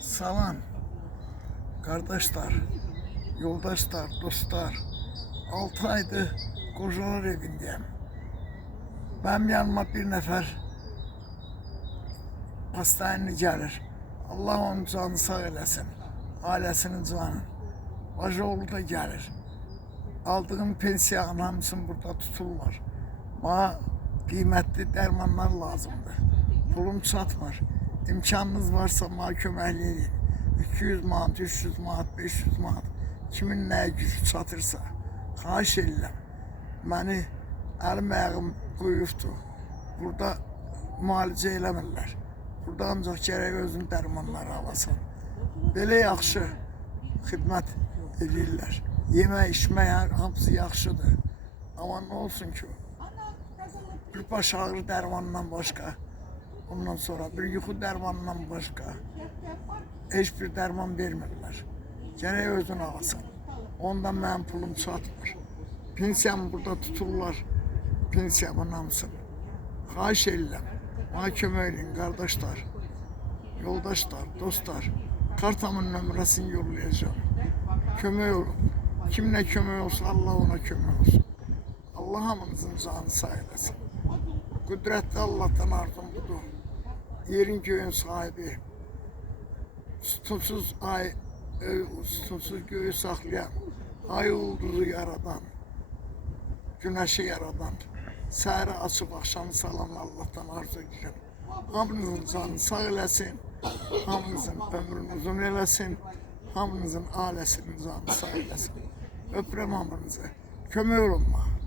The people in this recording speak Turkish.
Salam, kardeşler, yoldaşlar, dostlar. 6 aydır kocalar evindeyim. Benim yanıma bir nefer hastaneye gelir. Allah onun canını sağ eylesin. Ailesinin canı. Bacıoğlu da gelir. Aldığım pensiyanın hamısını burada tuturlar. Bana kıymetli dermanlar lazımdı. Pulum çatmır. İmkanınız varsa bana köməkləyin. 200 manat, 300 manat, 500 manat. Kimin nəyə gücü çatırsa. Xahiş edirəm. Məni əlim ayağım qoyubdur. Burada müalicə eləmirlər. Burada ancaq gərək özün dərmanları alasan. Belə yaxşı xidmət edirlər. Yemək, içmək hamısı yaxşıdır. Amma nə olsun ki, bir baş ağrı dərmanından başqa, ondan sonra bir yuxu dərmanından başqa heç bir dərman vermirlər. Gərək özün alasan. Ondan mənim pulum çatmır. Pensiyamı burada tuturlar. Pensiyamın hamısını. Xahiş edirəm. Bana kömək edin qardaşlar, yoldaşlar, dostlar. Kartamın nömrəsini yollayacağım. Kömək olun. Kim nə kömək olsa Allah ona kömək olsun. Allah hamınızın canını sağ eylesin. Kudretli Allah'tan arzum budur. Yerin göğün sahibi, sütunsuz ay, sütunsuz göğü saklayan, ay yıldızı yaradan, güneşi yaradan, səhəri açıp akşamı salan Allah'tan arzu edirəm. Hamınızın canını sağ eylesin, hamınızın ömrünü uzun eylesin, hamınızın ailesinin canını sağ eylesin. Öpürəm hamınızı. Kömək olun bana.